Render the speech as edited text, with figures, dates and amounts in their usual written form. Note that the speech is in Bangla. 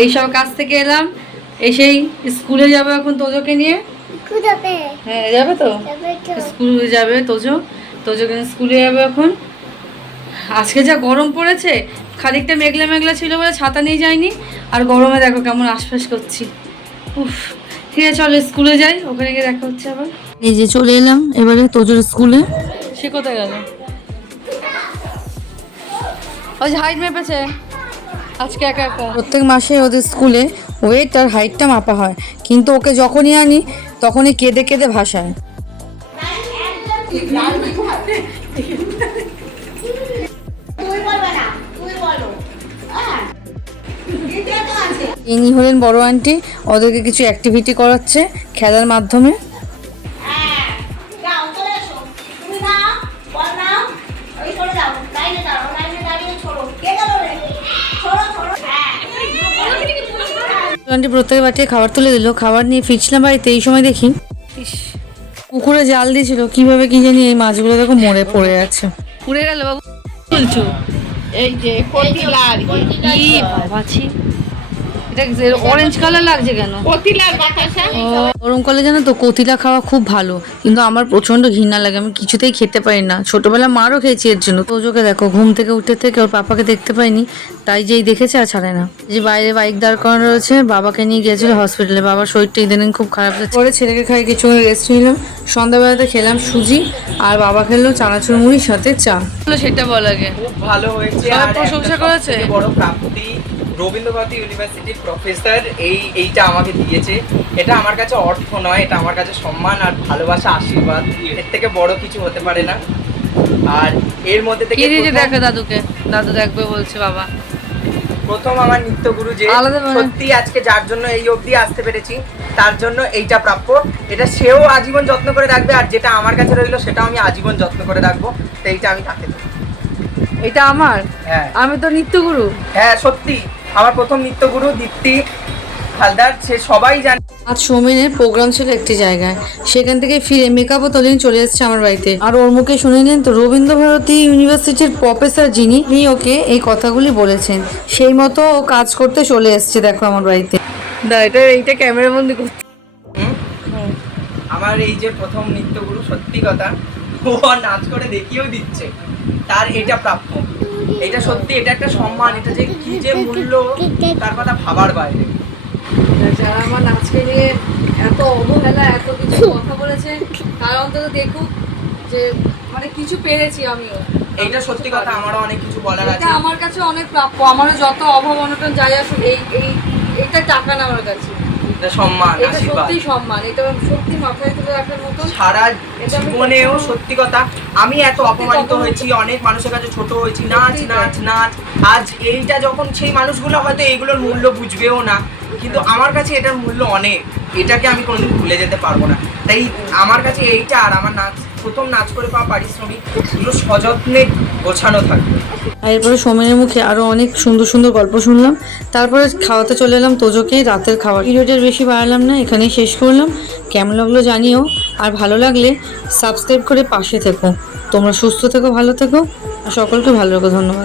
এইসব কাজ থেকে এলাম, এসেই স্কুলে যাবো এখন তোজোকে নিয়ে। হ্যাঁ যাবে তো, স্কুলে যাবে তোজো, তোজোকে স্কুলে যাবে এখন। আজকে যা গরম পড়েছে, খানিকটা মেঘলা মেঘলা ছিল বলে ছাতা নিয়ে যায়নি, আর গরমে দেখো কেমন আশপাশ করছি। উফ, ঠিক আছে চলো স্কুলে যাই, ওখানে গিয়ে দেখা হচ্ছে আবার। এই যে চলে এলাম এবারে তোজোর স্কুলে। সে কোথায় গেল? ওই যে হাইট মেপেছে আজকে একা একা। প্রত্যেক মাসে ওদের স্কুলে ওয়েট আর হাইটটা মাপা হয়, কিন্তু ওকে যখনই আনি তখনই কেঁদে কেঁদে ভাসায়। ইনি হলেন বড় আন্টি, ওদেরকে কিছু অ্যাক্টিভিটি করাচ্ছে খেলার মাধ্যমে। আন্টি প্রত্যেকের বাটিতে খাবার তুলে দিল, খাবার নিয়ে ফিরছিলাম বাড়িতে, এই সময় দেখি পুকুরে জাল দিয়েছিল, কিভাবে কি জানি এই মাছগুলো দেখো মরে পড়ে আছে। পুড়ে গেল বাবু বলছো? এই যে কতিলার কি ভাবাছি, এটা অরেঞ্জ কালার লাগছে কেন? কতিলার বাতাসা। গরমকালে জানো তো কতিলা খাওয়া খুব ভালো, কিন্তু আমার প্রচন্ড ঘৃণা লাগে, আমি কিছুতেই খেতে পারি না। ছোটবেলা মারও খেয়েছি এর জন্য। তোজোকে দেখো ঘুম থেকে উঠে থেকে ওর পাপাকে দেখতে পাইনি, তাই যেই দেখেছে আর ছাড়ে না। যে বাইরে বাইক দাঁড় করানো রয়েছে, বাবাকে নিয়ে গিয়েছিল হসপিটালে, বাবার শরীরটা ইদানিং খুব খারাপ যাচ্ছে। পরে ছেলেকে খাই কিছু রেস্ট নিলাম, সন্ধ্যাবেলাতে খেলাম সুজি, আর বাবা খেলো চানাচুর মুড়ির সাথে চা। সেটা বল আগে। খুব ভালো হয়েছে। সবাই আর প্রশংসা একটা করেছে। সবথেকে বড় প্রাপ্তি রবীন্দ্রভারতী ইউনিভার্সিটির প্রফেসর এইটা আমাকে দিয়েছে। এটা আমার কাছে অর্থ নয়, এটা আমার কাছে সম্মান আর ভালোবাসা, আশীর্বাদ। এর থেকে বড় কিছু হতে পারে না। আর এর মধ্যে থেকে দেখো দাদুকে, দাদু দেখবে বলছে বাবা। প্রথম আমার নৃত্যগুরু যে সত্যি আজকে যার জন্য এই অবধি আসতে পেরেছি, তার জন্য এইটা প্রাপ্য। এটা সেও আজীবন যত্ন করে রাখবে, আর যেটা আমার কাছে রইলো সেটাও আমি আজীবন যত্ন করে রাখবো। তো এইটা আমি তাকে দেবো। এটা আমার? হ্যাঁ, আমি তো নৃত্যগুরু। হ্যাঁ সত্যি আমার প্রথম নৃত্যগুরু দীপ্তি হালদার, সে সবাই জানে। আজ সৌমেনের প্রোগ্রাম ছিল একটি জায়গায়, সেখান থেকে ফিরে মেকআপও তোলেন, চলে এসেছে আমার বাড়িতে। আর ওর মুখে শুনে নিন তো রবীন্দ্রভারতী ইউনিভার্সিটির প্রফেসর যিনি ওকে এই কথাগুলি বলেছেন, সেই মতো ও কাজ করতে চলে এসেছে দেখো আমার বাড়িতে। এইটা ক্যামেরা বন্দি করতে। আমার এই যে প্রথম নৃত্যগুরু, সত্যি কথা ও নাচ করে দেখিয়েও দিচ্ছে, তার এটা প্রাপ্য। এটা সত্যি, এটা একটা সম্মান, এটা যে কি যে মূল্য তার কথা ভাবার বাইরে। যারা আমার নাচকে নিয়ে এত অবহেলা, এত কিছু কথা বলেছে, তারা অন্তত দেখুক যে মানে কিছু পেরেছি আমিও। এইটা সত্যি কথা, আমারও অনেক কিছু বলার আছে। আমার কাছে অনেক প্রাপ্য, আমারও যত অভাব অনটন যাই আসুক, এইটা টাকা না আমার কাছে, এটা সম্মান, এটা আশীর্বাদ, সত্যি সম্মান, এটা সত্যি মাথায় তুলে রাখার মতো। সারা জীবনেও সত্যি কথা আমি এত অপমানিত হয়েছি, অনেক মানুষের কাছে ছোট হয়েছি, নাচ নাচ নাচ। আজ এইটা যখন সেই মানুষগুলো হয়তো এইগুলোর মূল্য বুঝবেও না, কিন্তু আমার কাছে এটার মূল্য অনেক, এটাকে আমি কোনোদিন ভুলে যেতে পারবো না। তাই আমার কাছে এইটা আর আমার নাচ, প্রথম নাচ করে পাওয়া পারিশ্রমিক, এগুলো সযত্নে গোছানো থাকবে। আর এরপরে সৌমেনের মুখে আরও অনেক সুন্দর সুন্দর গল্প শুনলাম, তারপরে খাওয়াতে চলে এলাম তোজোকে রাতের খাবার। ভিডিওটার বেশি বাড়ালাম না, এখানেই শেষ করলাম। কেমন লাগলো জানিও, আর ভালো লাগলে সাবস্ক্রাইব করে পাশে থেকো। তোমরা সুস্থ থেকো, ভালো থেকো, আর সকলকে ভালো রেখো। ধন্যবাদ।